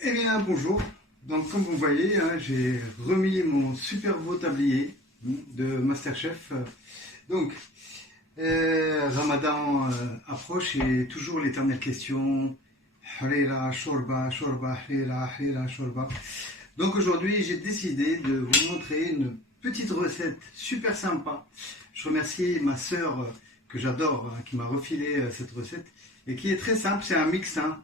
Eh bien, bonjour. Donc, comme vous voyez, hein, j'ai remis mon super beau tablier de Masterchef. Donc, Ramadan approche et toujours l'éternelle question. Harira, shorba, shorba, harira, harira, shorba. Donc aujourd'hui, j'ai décidé de vous montrer une petite recette super sympa. Je remercie ma sœur que j'adore, hein, qui m'a refilé cette recette et qui est très simple. C'est un mix, hein.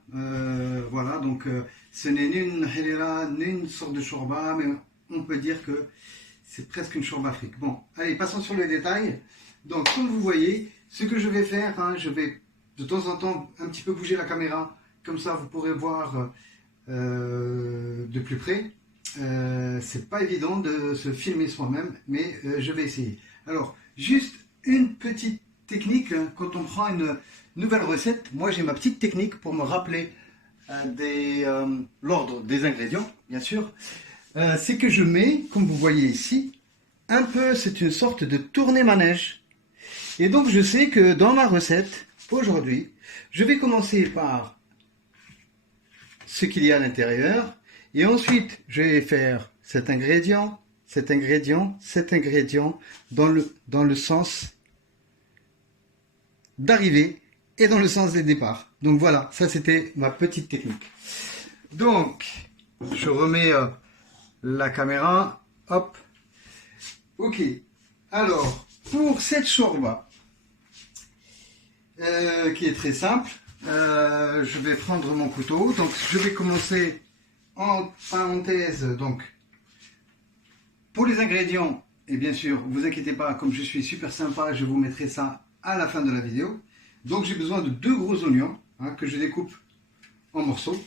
Voilà, donc ce n'est ni une halira, ni une sorte de shorba, mais on peut dire que c'est presque une shorba afrique. Bon, allez, passons sur le détail. Donc, comme vous voyez, ce que je vais faire, hein, je vais de temps en temps un petit peu bouger la caméra, comme ça vous pourrez voir de plus près. C'est pas évident de se filmer soi-même, mais je vais essayer. Alors, juste une petite technique, hein, quand on prend une nouvelle recette, moi j'ai ma petite technique pour me rappeler l'ordre des ingrédients, bien sûr. C'est que je mets, comme vous voyez ici, un peu, c'est une sorte de tournée-manège. Et donc je sais que dans ma recette, aujourd'hui, je vais commencer par ce qu'il y a à l'intérieur. Et ensuite, je vais faire cet ingrédient, cet ingrédient, cet ingrédient dans le sens d'arrivée et dans le sens des départs. Donc voilà, ça c'était ma petite technique. Donc, je remets la caméra. Hop. Ok. Alors, pour cette shorba, qui est très simple, je vais prendre mon couteau. Donc, je vais commencer en parenthèse. Donc, pour les ingrédients, et bien sûr, vous inquiétez pas, comme je suis super sympa, je vous mettrai ça à la fin de la vidéo. Donc, j'ai besoin de 2 gros oignons, hein, que je découpe en morceaux.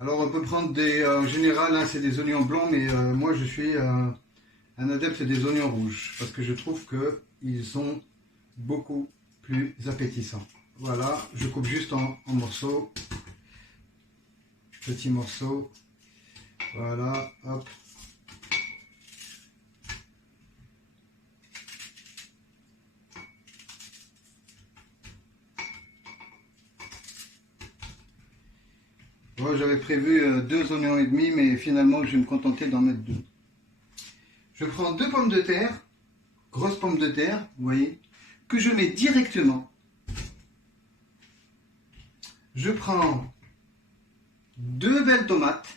Alors, on peut prendre des, en général, hein, c'est des oignons blancs, mais moi, je suis un adepte des oignons rouges, parce que je trouve qu'ils sont beaucoup plus appétissants. Voilà, je coupe juste en morceaux, petits morceaux, voilà, hop. Moi, j'avais prévu 2 oignons et demi, mais finalement, je vais me contenter d'en mettre 2. Je prends 2 pommes de terre, grosses pommes de terre, vous voyez, que je mets directement. Je prends 2 belles tomates.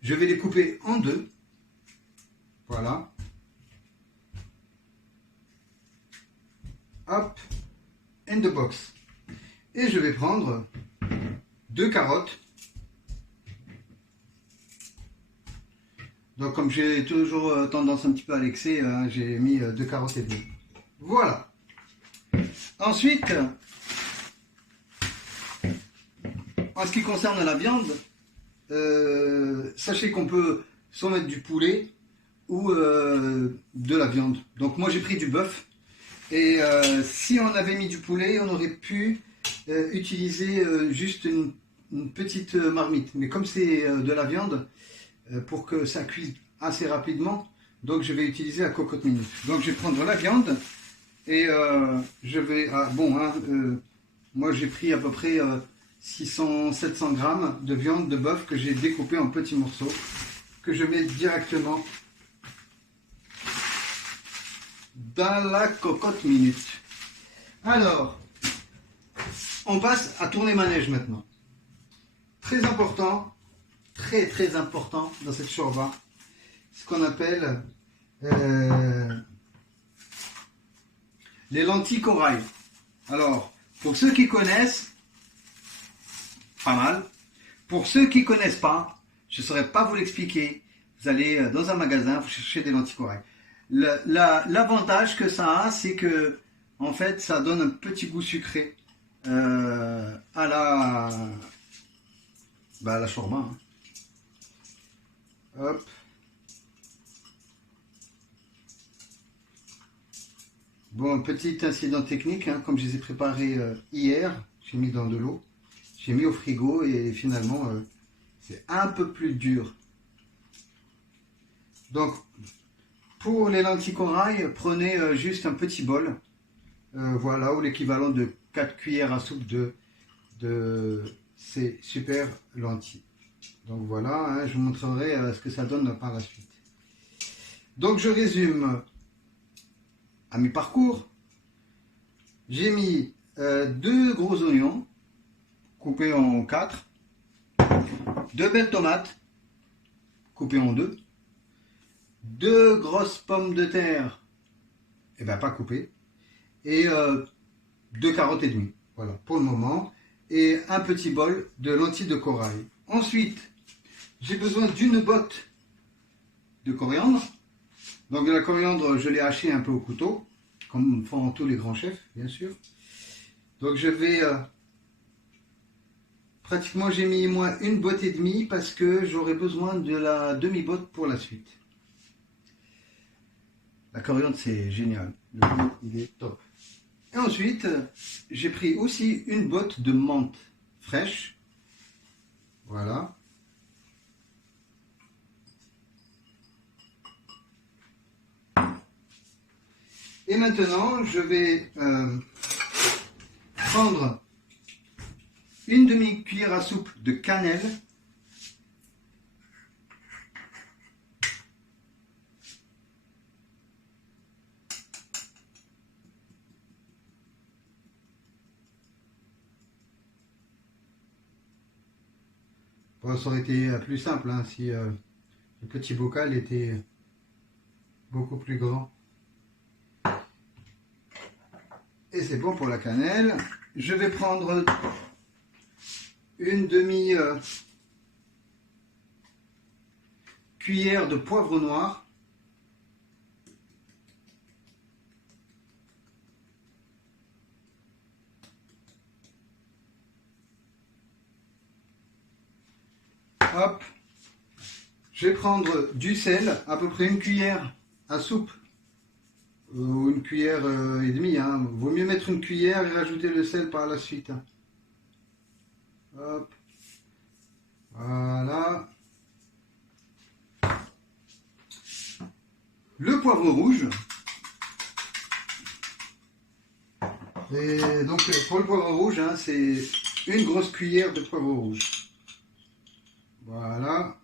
Je vais les couper en 2. Voilà. Hop. In the box. Et je vais prendre 2 carottes. Donc comme j'ai toujours tendance un petit peu à l'excès, j'ai mis 2 carottes et 2. Voilà. Ensuite, en ce qui concerne la viande, sachez qu'on peut soit mettre du poulet ou de la viande. Donc moi j'ai pris du bœuf. Et si on avait mis du poulet, on aurait pu utiliser juste une petite marmite. Mais comme c'est de la viande, pour que ça cuise assez rapidement, donc je vais utiliser la cocotte minute. Donc je vais prendre la viande et je vais... Ah, bon, hein, moi j'ai pris à peu près 600-700 grammes de viande de bœuf que j'ai découpé en petits morceaux, que je mets directement dans la cocotte minute. Alors, on passe à tourner manège maintenant. Très important, très important dans cette shorba, ce qu'on appelle les lentilles corail. Alors, pour ceux qui connaissent, pas mal. Pour ceux qui ne connaissent pas, je ne saurais pas vous l'expliquer. Vous allez dans un magasin, vous cherchez des lentilles corail. L'avantage que ça a, c'est que en fait, ça donne un petit goût sucré à la shorba. Hein. Hop. Bon, petit incident technique, hein, comme je les ai préparés hier, j'ai mis dans de l'eau, j'ai mis au frigo et finalement c'est un peu plus dur. Donc, pour les lentilles corail, prenez juste un petit bol, voilà, ou l'équivalent de 4 cuillères à soupe de ces super lentilles. Donc voilà, hein, je vous montrerai ce que ça donne par la suite. Donc je résume à mi-parcours. J'ai mis 2 gros oignons coupés en 4, 2 belles tomates coupées en 2, 2 grosses pommes de terre, et ben pas coupées, et 2 carottes et demie. Voilà, pour le moment. Et un petit bol de lentilles de corail. Ensuite, j'ai besoin d'une botte de coriandre. Donc de la coriandre, je l'ai hachée un peu au couteau, comme font tous les grands chefs, bien sûr. Donc je vais... pratiquement, j'ai mis moi une botte et demie parce que j'aurai besoin de la demi-botte pour la suite. La coriandre, c'est génial. Le goût, il est top. Et ensuite, j'ai pris aussi une botte de menthe fraîche. Voilà. Et maintenant, je vais prendre une demi-cuillère à soupe de cannelle. Bon, ça aurait été plus simple hein, si le petit bocal était beaucoup plus grand. Et c'est bon pour la cannelle. Je vais prendre une demi-cuillère de poivre noir. Hop. Je vais prendre du sel, à peu près une cuillère à soupe. Ou une cuillère et demie. Hein. Vaut mieux mettre une cuillère et rajouter le sel par la suite. Hein. Hop. Voilà. Le poivre rouge. Et donc pour le poivre rouge, hein, c'est une grosse cuillère de poivre rouge. Voilà.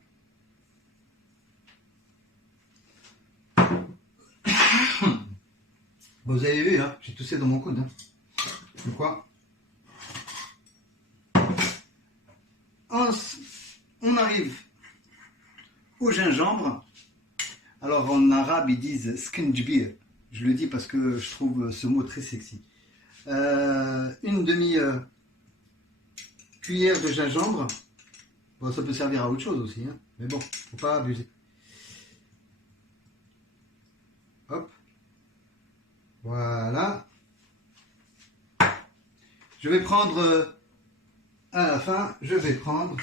Vous avez vu, hein, j'ai toussé dans mon coude. Hein. C'est quoi? On arrive au gingembre. Alors en arabe ils disent skinjbir. Je le dis parce que je trouve ce mot très sexy. Une demi-cuillère de gingembre. Bon, ça peut servir à autre chose aussi, hein, mais bon, faut pas abuser. Hop. Voilà. Je vais prendre, à la fin, je vais prendre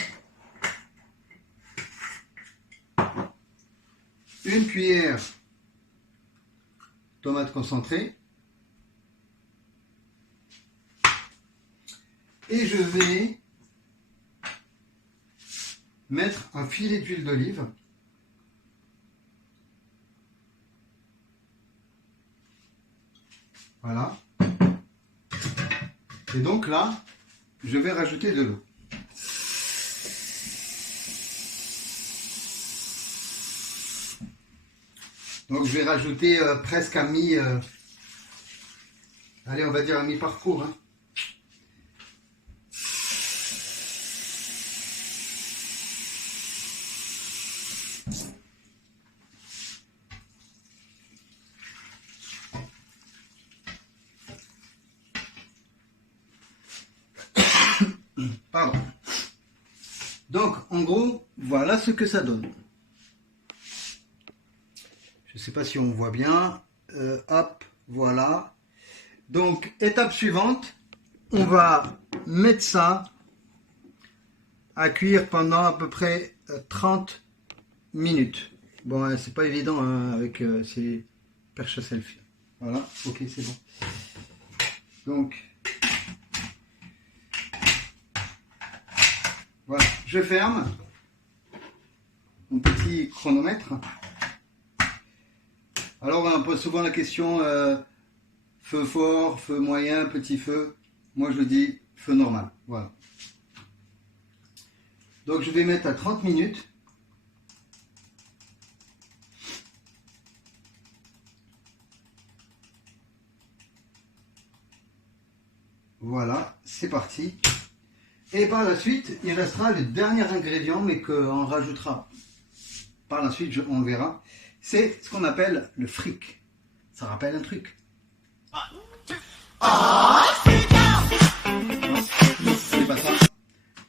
une cuillère tomate concentrée. Et je vais mettre un filet d'huile d'olive. Voilà. Et donc là, je vais rajouter de l'eau. Donc je vais rajouter presque à mi... allez, on va dire à mi-parcours. Hein. Pardon. Donc, en gros, voilà ce que ça donne. Je ne sais pas si on voit bien. Hop, voilà. Donc, étape suivante, on va mettre ça à cuire pendant à peu près 30 minutes. Bon, c'est pas évident hein, avec ces perches à selfie. Voilà, ok, c'est bon. Donc, voilà, je ferme mon petit chronomètre. Alors, on me pose souvent la question feu fort, feu moyen, petit feu. Moi, je dis feu normal. Voilà. Donc, je vais mettre à 30 minutes. Voilà, c'est parti. Et par la suite, il restera le dernier ingrédient, mais qu'on rajoutera par la suite, on verra. C'est ce qu'on appelle le fric. Ça rappelle un truc. C'est pas ça.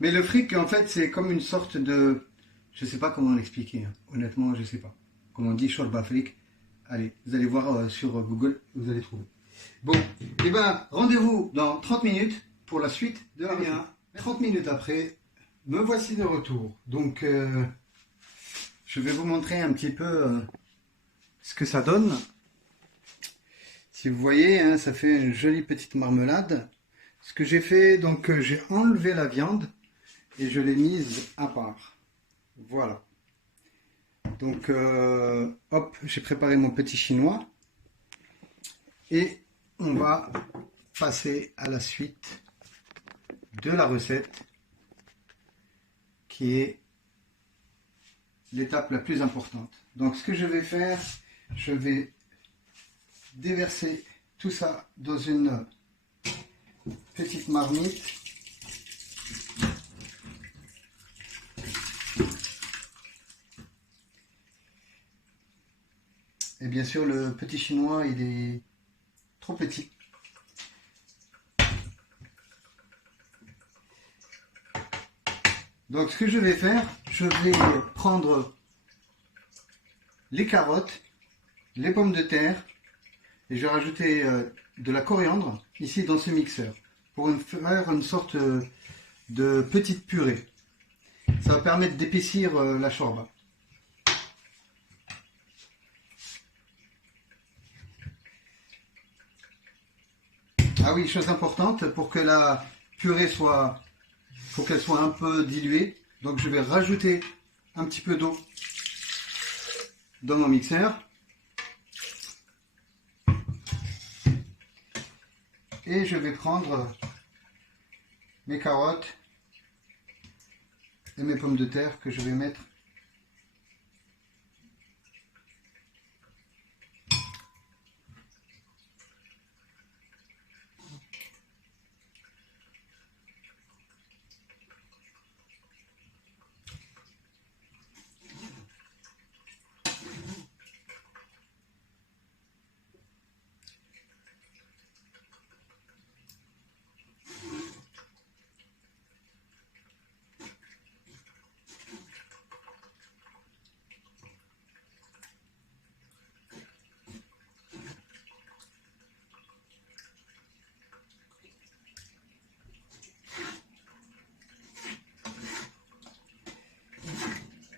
Mais le fric, en fait, c'est comme une sorte de... Je sais pas comment l'expliquer. Hein. Honnêtement, je sais pas. Comment on dit shorba fric. Allez, vous allez voir sur Google, vous allez trouver. Bon, et ben rendez-vous dans 30 minutes pour la suite de la recette. 30 minutes après, me voici de retour. Donc, je vais vous montrer un petit peu ce que ça donne. Si vous voyez, hein, ça fait une jolie petite marmelade. Ce que j'ai fait, donc j'ai enlevé la viande et je l'ai mise à part. Voilà. Donc, hop, j'ai préparé mon petit chinois. Et on va passer à la suite de la recette qui est l'étape la plus importante. Donc ce que je vais faire, je vais déverser tout ça dans une petite marmite. Et bien sûr le petit chinois il est trop petit. Donc ce que je vais faire, je vais prendre les carottes, les pommes de terre et je vais rajouter de la coriandre ici dans ce mixeur pour faire une sorte de petite purée. Ça va permettre d'épaissir la shorba. Ah oui, chose importante, pour que la purée soit, faut qu'elle soit un peu diluée. Donc je vais rajouter un petit peu d'eau dans mon mixeur. Et je vais prendre mes carottes et mes pommes de terre que je vais mettre .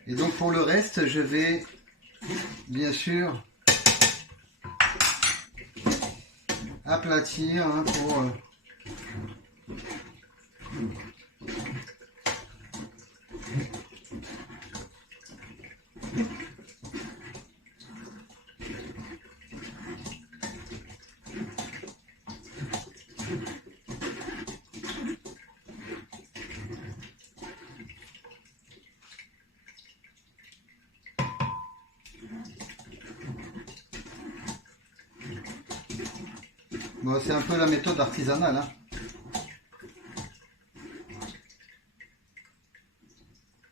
Et donc pour le reste, je vais bien sûr aplatir hein, pour bon, c'est un peu la méthode artisanale. Hein.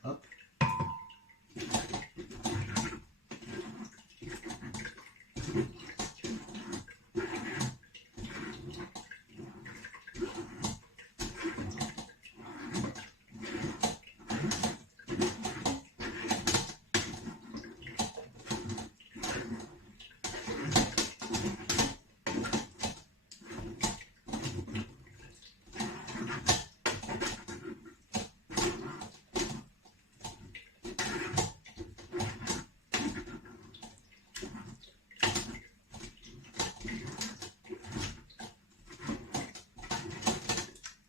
Hop.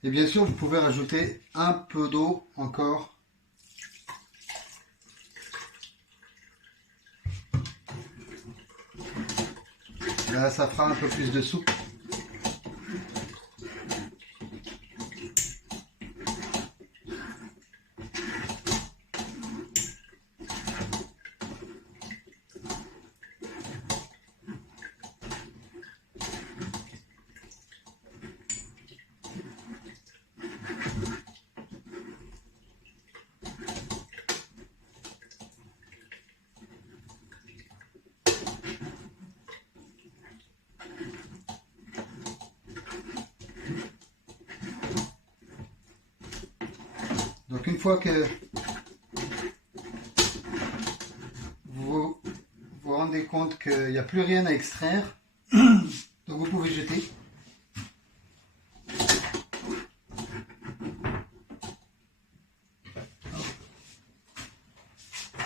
Et bien sûr, vous pouvez rajouter un peu d'eau encore. Là, ça fera un peu plus de soupe. Donc une fois que vous vous rendez compte qu'il n'y a plus rien à extraire, donc vous pouvez jeter.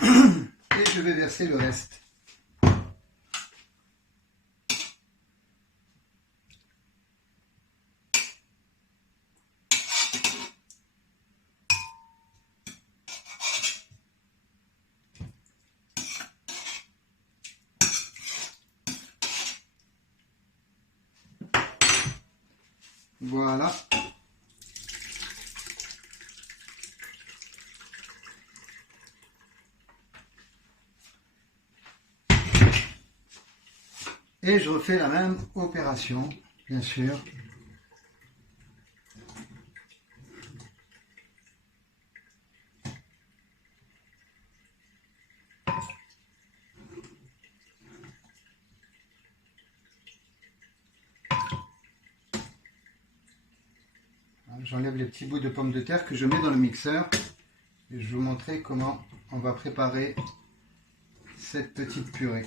Et je vais verser le reste. Voilà. Et je refais la même opération, bien sûr. J'enlève les petits bouts de pommes de terre que je mets dans le mixeur. Et je vais vous montrer comment on va préparer cette petite purée.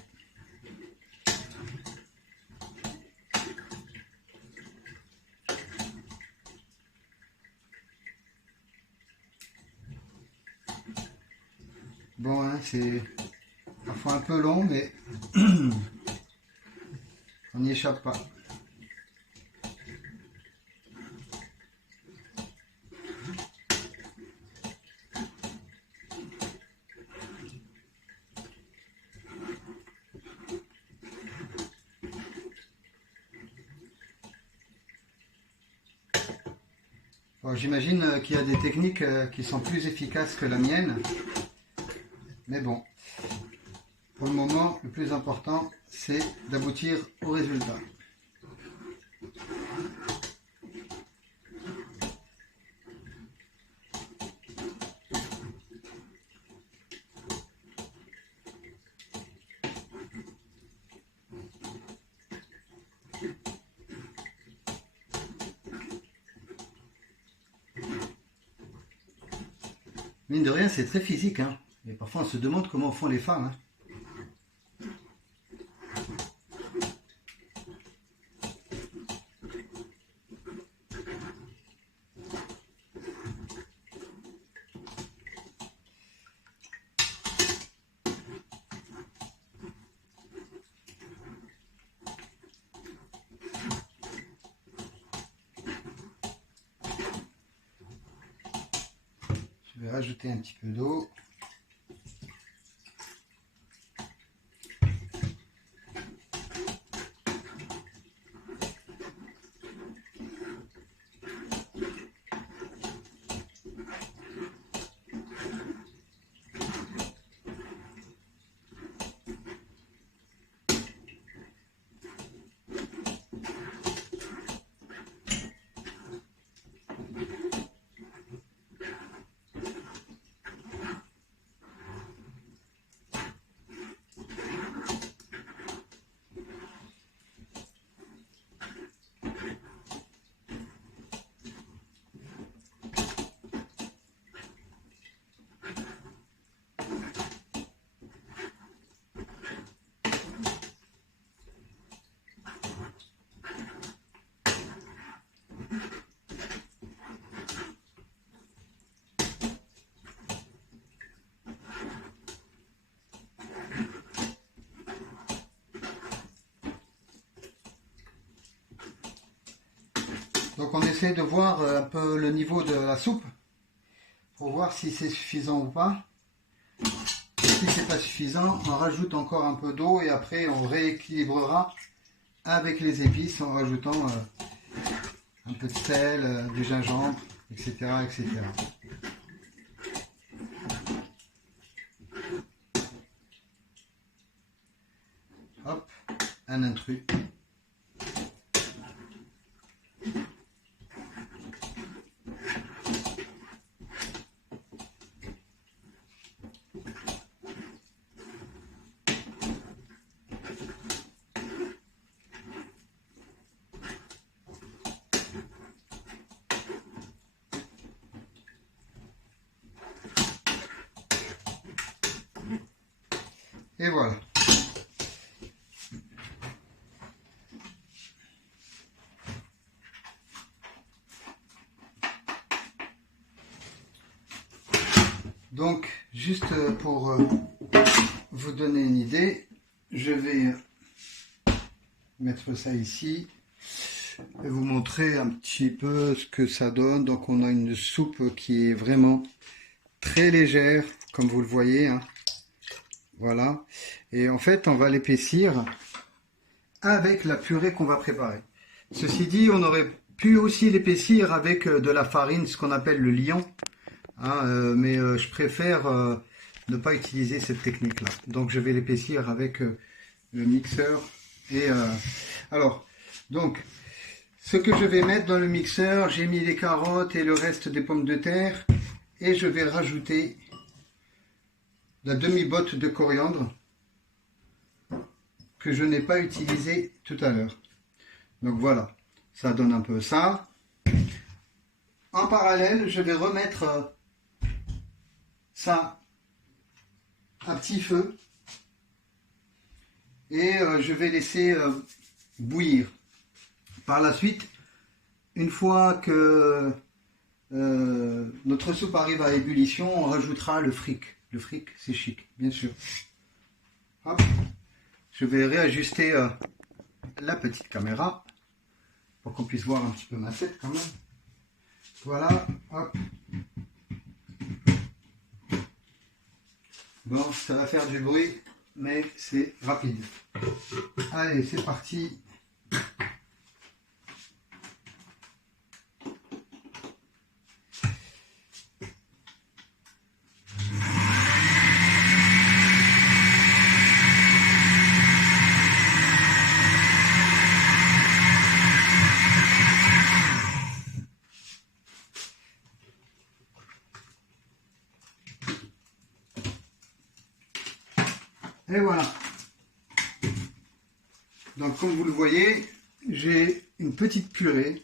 Bon, hein, c'est parfois un peu long, mais on n'y échappe pas. Bon, j'imagine qu'il y a des techniques qui sont plus efficaces que la mienne. Mais bon, pour le moment, le plus important, c'est d'aboutir au résultat. Mine de rien, c'est très physique, hein. Et parfois, on se demande comment font les femmes, hein. Je vais rajouter un petit peu d'eau. Donc on essaie de voir un peu le niveau de la soupe pour voir si c'est suffisant ou pas. Si c'est pas suffisant, on rajoute encore un peu d'eau et après on rééquilibrera avec les épices en rajoutant un peu de sel, du gingembre, etc., etc. Hop, un intrus. Et voilà. Donc, juste pour vous donner une idée, je vais mettre ça ici et vous montrer un petit peu ce que ça donne. Donc, on a une soupe qui est vraiment très légère, comme vous le voyez, hein. Voilà. Et en fait, on va l'épaissir avec la purée qu'on va préparer. Ceci dit, on aurait pu aussi l'épaissir avec de la farine, ce qu'on appelle le lion. Hein, mais je préfère ne pas utiliser cette technique-là. Donc, je vais l'épaissir avec le mixeur. Et alors, donc, ce que je vais mettre dans le mixeur, j'ai mis les carottes et le reste des pommes de terre. Et je vais rajouter la demi-botte de coriandre que je n'ai pas utilisé tout à l'heure. Donc voilà, ça donne un peu ça. En parallèle, je vais remettre ça à petit feu et je vais laisser bouillir. Par la suite, une fois que notre soupe arrive à ébullition, on rajoutera le fric. Le fric, c'est chic, bien sûr. Hop. Je vais réajuster la petite caméra pour qu'on puisse voir un petit peu ma tête quand même. Voilà, hop. Bon, ça va faire du bruit, mais c'est rapide. Allez, c'est parti. Et voilà. Donc comme vous le voyez, j'ai une petite purée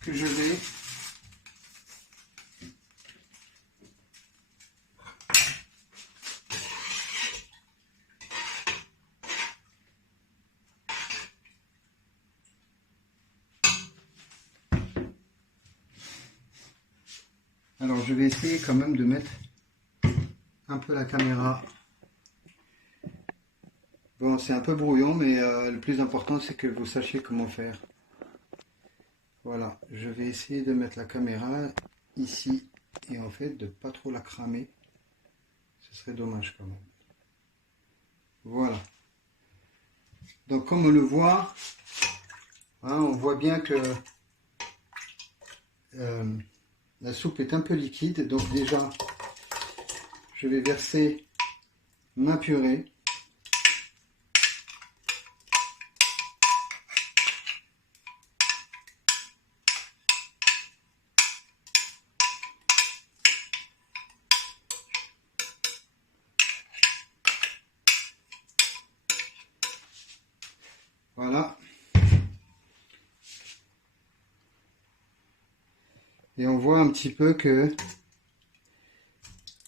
que je vais je vais essayer quand même de mettre un peu la caméra. Bon, c'est un peu brouillon, mais le plus important, c'est que vous sachiez comment faire. Voilà, je vais essayer de mettre la caméra ici et en fait de pas trop la cramer. Ce serait dommage quand même. Voilà. Donc comme on le voit, hein, on voit bien que la soupe est un peu liquide. Donc déjà, je vais verser ma purée. Voilà. Et on voit un petit peu que,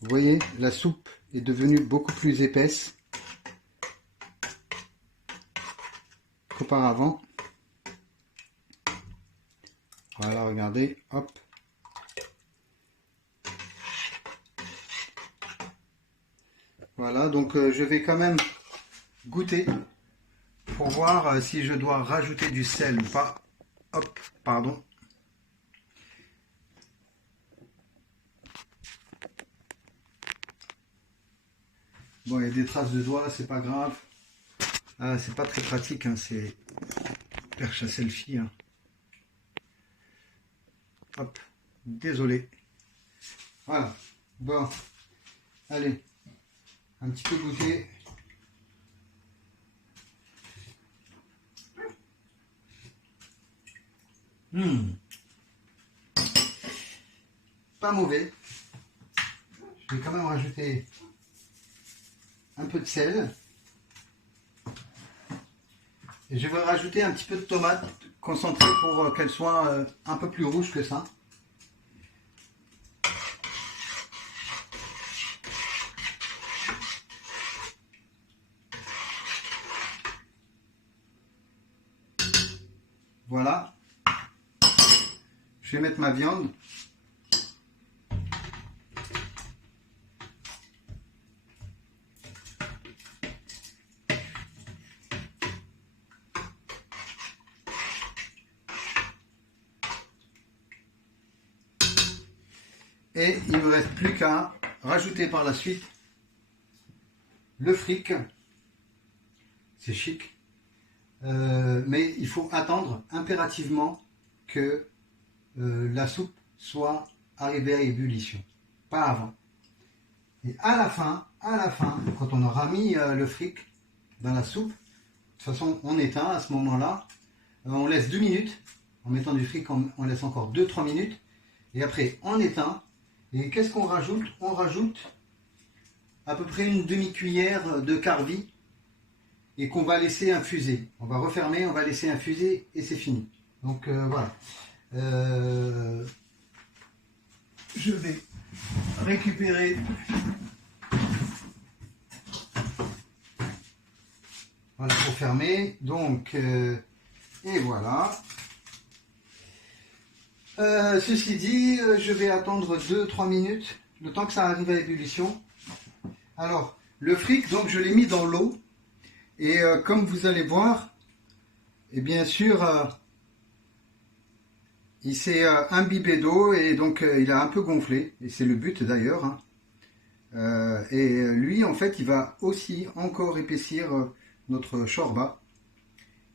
vous voyez, la soupe est devenue beaucoup plus épaisse qu'auparavant. Voilà, regardez, hop. Voilà, donc je vais quand même goûter pour voir si je dois rajouter du sel ou pas. Hop, pardon. Bon, il y a des traces de doigts, c'est pas grave. Ah, c'est pas très pratique, hein, c'est perche à selfie. Hein. Hop, désolé. Voilà, bon, allez, un petit peu goûter. Pas mauvais. Je vais quand même rajouter un peu de sel. Et je vais rajouter un petit peu de tomate concentrée pour qu'elle soit un peu plus rouge que ça. Voilà. Je vais mettre ma viande. Et il ne me reste plus qu'à rajouter par la suite le fric. C'est chic. Mais il faut attendre impérativement que la soupe soit arrivée à ébullition. Pas avant. Et à la fin, quand on aura mis le fric dans la soupe, de toute façon on éteint à ce moment-là. On laisse 2 minutes. En mettant du fric, on laisse encore 2-3 minutes. Et après on éteint. Et qu'est-ce qu'on rajoute? On rajoute à peu près une demi-cuillère de carvi et qu'on va laisser infuser. On va refermer, on va laisser infuser et c'est fini. Donc voilà. Je vais récupérer voilà pour fermer. Donc et voilà. Ceci dit, je vais attendre 2-3 minutes, le temps que ça arrive à ébullition. Alors, le fric, donc je l'ai mis dans l'eau. Et comme vous allez voir, et bien sûr, il s'est imbibé d'eau et donc il a un peu gonflé. Et c'est le but d'ailleurs. Hein. Et lui, en fait, il va aussi encore épaissir notre shorba.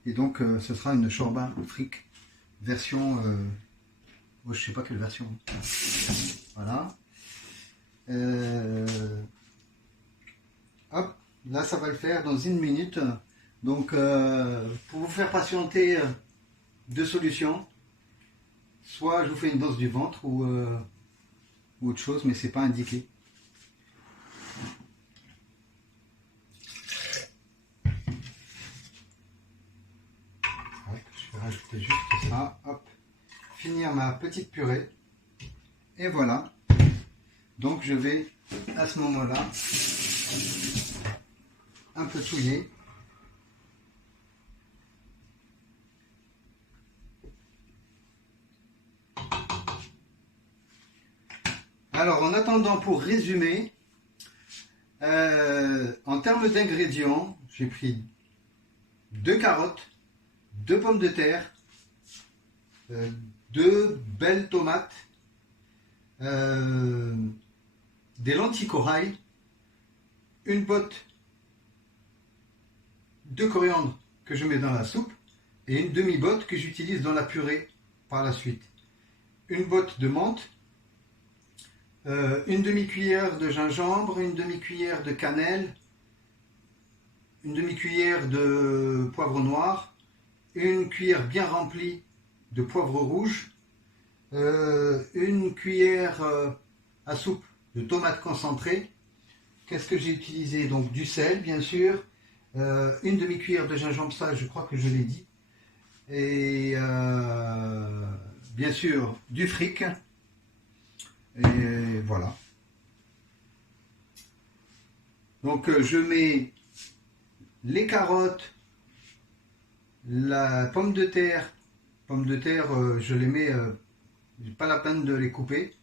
Et donc, ce sera une shorba fric version... je ne sais pas quelle version. Voilà. Hop, là ça va le faire dans 1 minute. Donc pour vous faire patienter, 2 solutions. Soit je vous fais une danse du ventre ou autre chose, mais c'est pas indiqué. Hop, je vais rajouter juste ça. Hop. Finir ma petite purée et voilà. Donc je vais à ce moment là un peu touiller alors en attendant, pour résumer, en termes d'ingrédients, j'ai pris 2 carottes, 2 pommes de terre, 2 belles tomates, des lentilles corail, une botte de coriandre que je mets dans la soupe et une demi-botte que j'utilise dans la purée par la suite. Une botte de menthe, une demi-cuillère de gingembre, une demi-cuillère de cannelle, une demi-cuillère de poivre noir, une cuillère bien remplie de poivre rouge, une cuillère à soupe de tomates concentrées. Qu'est-ce que j'ai utilisé? Donc du sel, bien sûr, une demi-cuillère de gingembre, ça je crois que je l'ai dit, et bien sûr du fric, et voilà. Donc je mets les carottes, la pomme de terre, je les mets, pas la peine de les couper,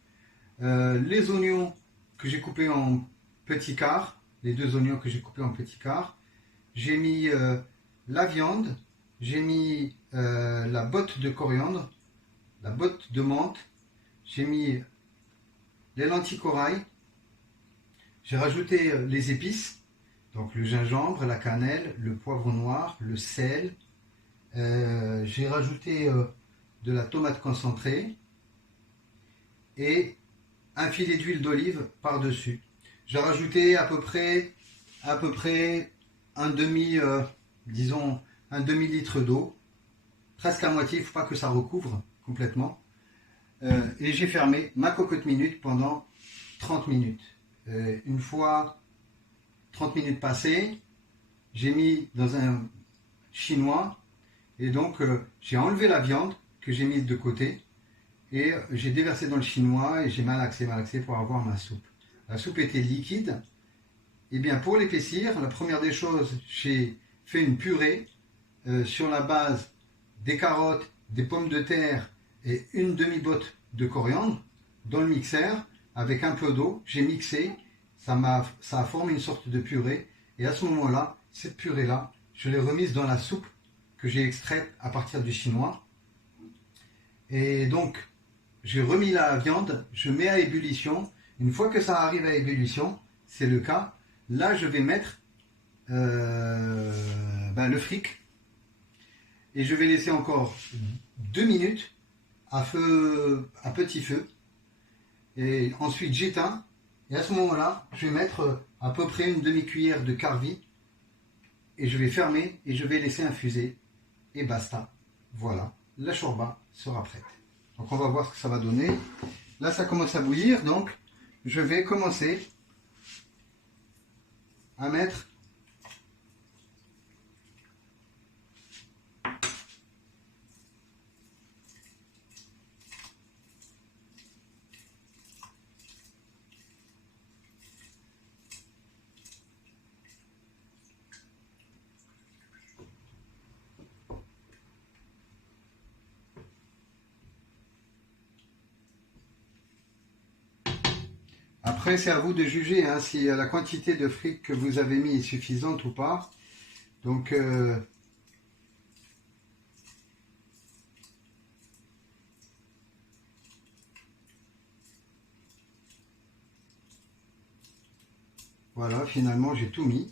les oignons que j'ai coupés en petits quarts, les 2 oignons que j'ai coupés en petits quarts, j'ai mis la viande, j'ai mis la botte de coriandre, la botte de menthe, j'ai mis les lentilles corail, j'ai rajouté les épices, donc le gingembre, la cannelle, le poivre noir, le sel, j'ai rajouté de la tomate concentrée et un filet d'huile d'olive par-dessus. J'ai rajouté à peu près un demi, disons un demi-litre d'eau, presque à moitié, il ne faut pas que ça recouvre complètement. Et j'ai fermé ma cocotte minute pendant 30 minutes. Une fois 30 minutes passées, j'ai mis dans un chinois et donc j'ai enlevé la viande que j'ai mise de côté et j'ai déversé dans le chinois et j'ai malaxé pour avoir ma soupe. La soupe était liquide. Et bien pour l'épaissir, la première des choses, j'ai fait une purée sur la base des carottes, des pommes de terre et une demi-botte de coriandre dans le mixeur avec un peu d'eau. J'ai mixé, ça a formé une sorte de purée. Et à ce moment-là, cette purée-là, je l'ai remise dans la soupe que j'ai extraite à partir du chinois. Et donc, j'ai remis la viande, je mets à ébullition. Une fois que ça arrive à ébullition, c'est le cas, là je vais mettre le fric. Et je vais laisser encore 2 minutes à petit feu. Et ensuite j'éteins. Et à ce moment-là, je vais mettre à peu près une demi-cuillère de carvi. Et je vais fermer et je vais laisser infuser. Et basta. Voilà, la shorba sera prête. Donc on va voir ce que ça va donner. Là ça commence à bouillir, donc je vais commencer à mettre après, c'est à vous de juger hein, si la quantité de fric que vous avez mis est suffisante ou pas. Donc, voilà, finalement, j'ai tout mis.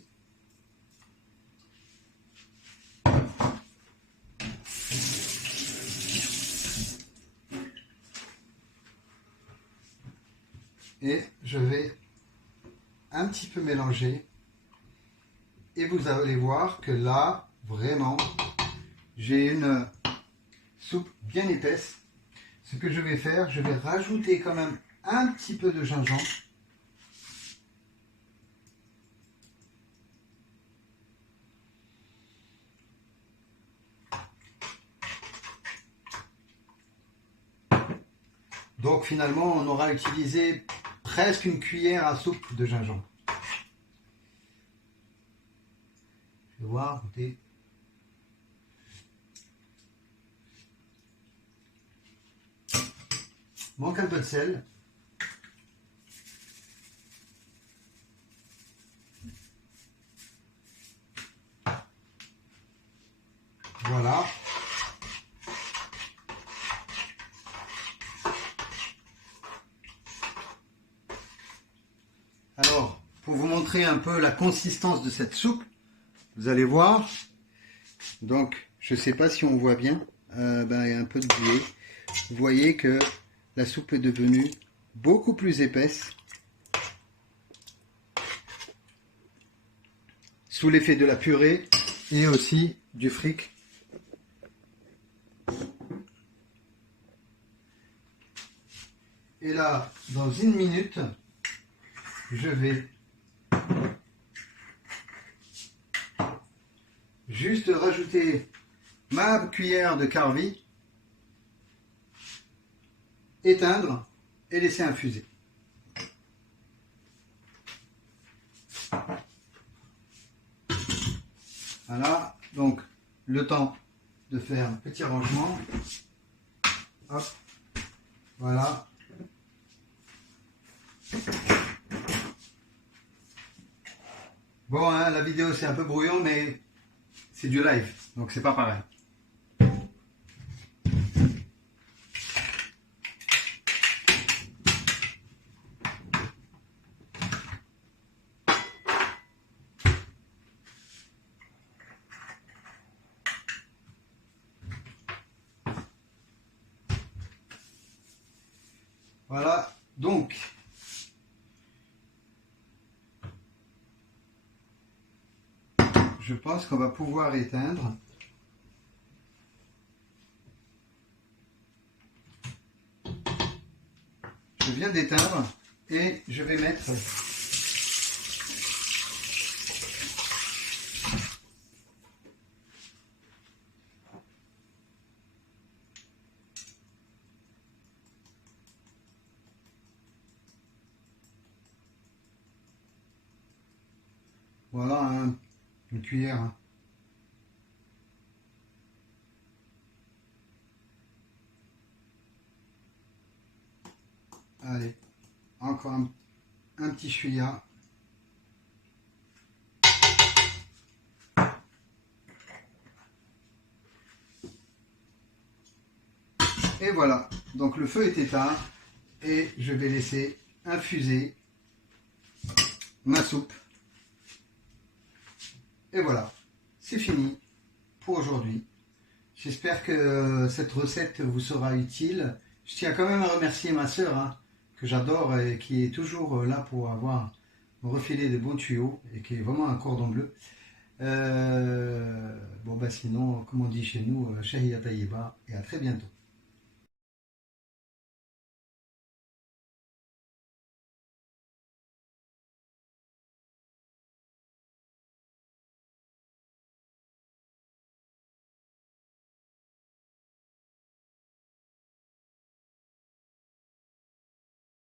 Et je vais un petit peu mélanger. Et vous allez voir que là, vraiment, j'ai une soupe bien épaisse. Ce que je vais faire, je vais rajouter quand même un petit peu de gingembre. Donc finalement, on aura utilisé presque une cuillère à soupe de gingembre. Je vais voir, goûter. Manque un peu de sel. Voilà. Alors, pour vous montrer un peu la consistance de cette soupe, vous allez voir. Donc, je ne sais pas si on voit bien. Il y a un peu de buée. Vous voyez que la soupe est devenue beaucoup plus épaisse. Sous l'effet de la purée et aussi du fric. Et là, dans une minute, je vais juste rajouter ma cuillère de carvi, éteindre et laisser infuser. Voilà, donc le temps de faire un petit rangement. Hop, voilà. Bon, hein, la vidéo c'est un peu brouillon, mais c'est du live, donc c'est pas pareil. Voilà, donc je pense qu'on va pouvoir éteindre. Je viens d'éteindre et je vais mettre voilà une cuillère. Allez, encore un petit chouïa. Et voilà, donc le feu est éteint et je vais laisser infuser ma soupe. Et voilà, c'est fini pour aujourd'hui. J'espère que cette recette vous sera utile. Je tiens quand même à remercier ma sœur, hein, que j'adore et qui est toujours là pour me refiler des bons tuyaux et qui est vraiment un cordon bleu. Bon, bah sinon, comme on dit chez nous, Shahiya Tayiba et à très bientôt.